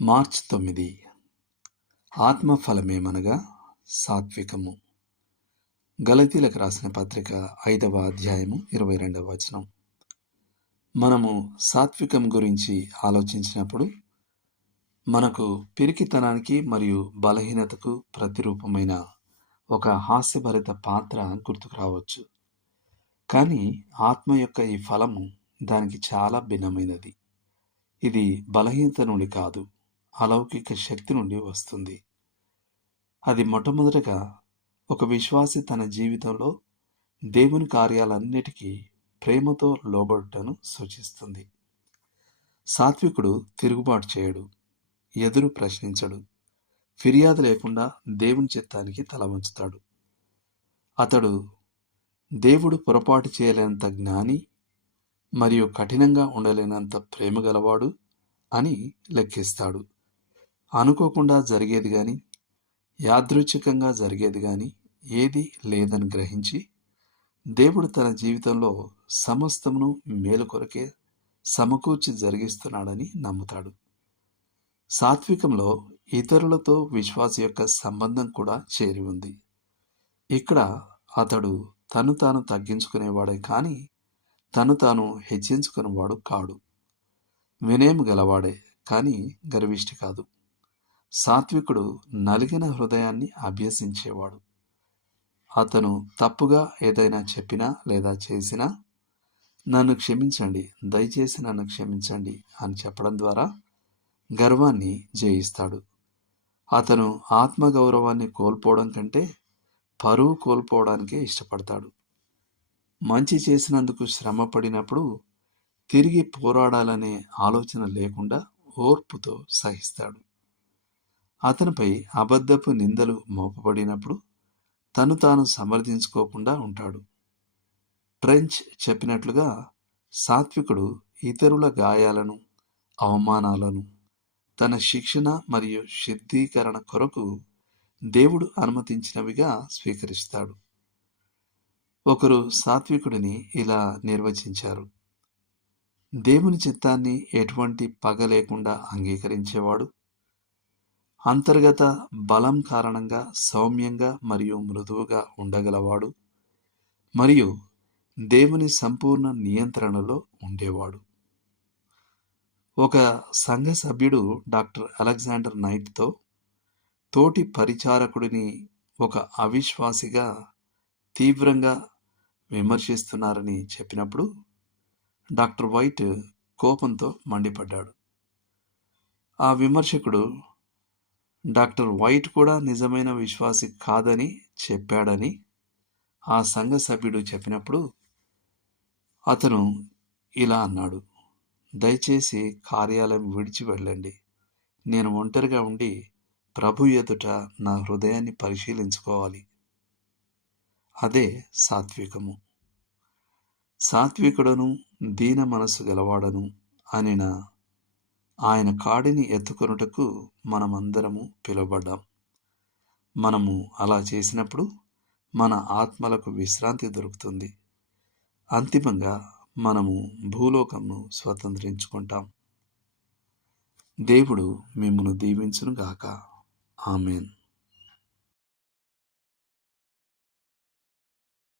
March 9. ఆత్మఫలమేమనగా సాత్వికము. గలతీలకు రాసిన పత్రిక 5వ అధ్యాయము 22వ వచనం. మనము సాత్వికం గురించి ఆలోచించినప్పుడు మనకు పిరికితనానికి మరియు బలహీనతకు ప్రతిరూపమైన ఒక హాస్యభరిత పాత్ర గుర్తుకు రావచ్చు. కానీ ఆత్మ యొక్క ఈ ఫలము దానికి చాలా భిన్నమైనది. ఇది బలహీనత నుండి కాదు, అలౌకిక శక్తి నుండి వస్తుంది. అది మొట్టమొదటగా ఒక విశ్వాసి తన జీవితంలో దేవుని కార్యాలన్నిటికీ ప్రేమతో లోబడుటను సూచిస్తుంది. సాత్వికుడు తిరుగుబాటు చేయడు, ఎదురు ప్రశ్నించడు, ఫిర్యాదు లేకుండా దేవుని చిత్తానికి తల వంచుతాడు. అతడు దేవుడు పొరపాటు చేయలేనంత జ్ఞాని మరియు కఠినంగా ఉండలేనంత ప్రేమ గలవాడు అని లెక్కిస్తాడు. అనుకోకుండా జరిగేది కానీ యాదృచ్ఛికంగా జరిగేది కానీ ఏది లేదని గ్రహించి దేవుడు తన జీవితంలో సమస్తమును మేలు కొరకే సమకూర్చి జరిగిస్తున్నాడని నమ్ముతాడు. సాత్వికంలో ఇతరులతో విశ్వాస యొక్క సంబంధం కూడా చేరి ఉంది. ఇక్కడ అతడు తను తాను తగ్గించుకునేవాడే కానీ తను తాను హెచ్చించుకునేవాడు కాడు. వినయం గలవాడే కానీ గర్విష్టి కాదు. సాత్వికుడు నలిగిన హృదయాన్ని అభ్యసించేవాడు. అతను తప్పుగా ఏదైనా చెప్పినా లేదా చేసినా నన్ను క్షమించండి, దయచేసి నన్ను క్షమించండి అని చెప్పడం ద్వారా గర్వాన్ని జయిస్తాడు. అతను ఆత్మగౌరవాన్ని కోల్పోవడం కంటే పరువు కోల్పోవడానికే ఇష్టపడతాడు. మంచి చేసినందుకు శ్రమ పడినప్పుడు తిరిగి పోరాడాలనే ఆలోచన లేకుండా ఓర్పుతో సహిస్తాడు. అతనిపై అబద్ధపు నిందలు మోపబడినప్పుడు తను తాను సమర్థించుకోకుండా ఉంటాడు. ట్రెంచ్ చెప్పినట్లుగా సాత్వికుడు ఇతరుల గాయాలను, అవమానాలను తన శిక్షణ మరియు శుద్ధీకరణ కొరకు దేవుడు అనుమతించినవిగా స్వీకరిస్తాడు. ఒకరు సాత్వికుడిని ఇలా నిర్వచించారు: దేవుని చిత్తాన్ని ఎటువంటి పగ లేకుండా అంగీకరించేవాడు, అంతర్గత బలం కారణంగా సౌమ్యంగా మరియు మృదువుగా ఉండగలవాడు, మరియు దేవుని సంపూర్ణ నియంత్రణలో ఉండేవాడు. ఒక సంఘ సభ్యుడు డాక్టర్ అలెగ్జాండర్ నైట్తో తోటి పరిచారకుడిని ఒక అవిశ్వాసిగా తీవ్రంగా విమర్శిస్తున్నారని చెప్పినప్పుడు డాక్టర్ వైట్ కోపంతో మండిపడ్డాడు. ఆ విమర్శకుడు డాక్టర్ వైట్ కూడా నిజమైన విశ్వాసి కాదని చెప్పాడని ఆ సంఘ సభ్యుడు చెప్పినప్పుడు అతను ఇలా అన్నాడు: దయచేసి కార్యాలయం విడిచి వెళ్ళండి. నేను ఒంటరిగా ఉండి ప్రభు ఎదుట నా హృదయాన్ని పరిశీలించుకోవాలి. అదే సాత్వికము. సాత్వికుడను దీన మనసు గలవాడను అనిన ఆయన కాడిని ఎత్తుకొనుటకు మనమందరము పిలువబడ్డాం. మనము అలా చేసినప్పుడు మన ఆత్మలకు విశ్రాంతి దొరుకుతుంది. అంతిమంగా మనము భూలోకంను స్వతంత్రించుకుంటాం. దేవుడు మిమ్మును దీవించును గాక. ఆమేన్.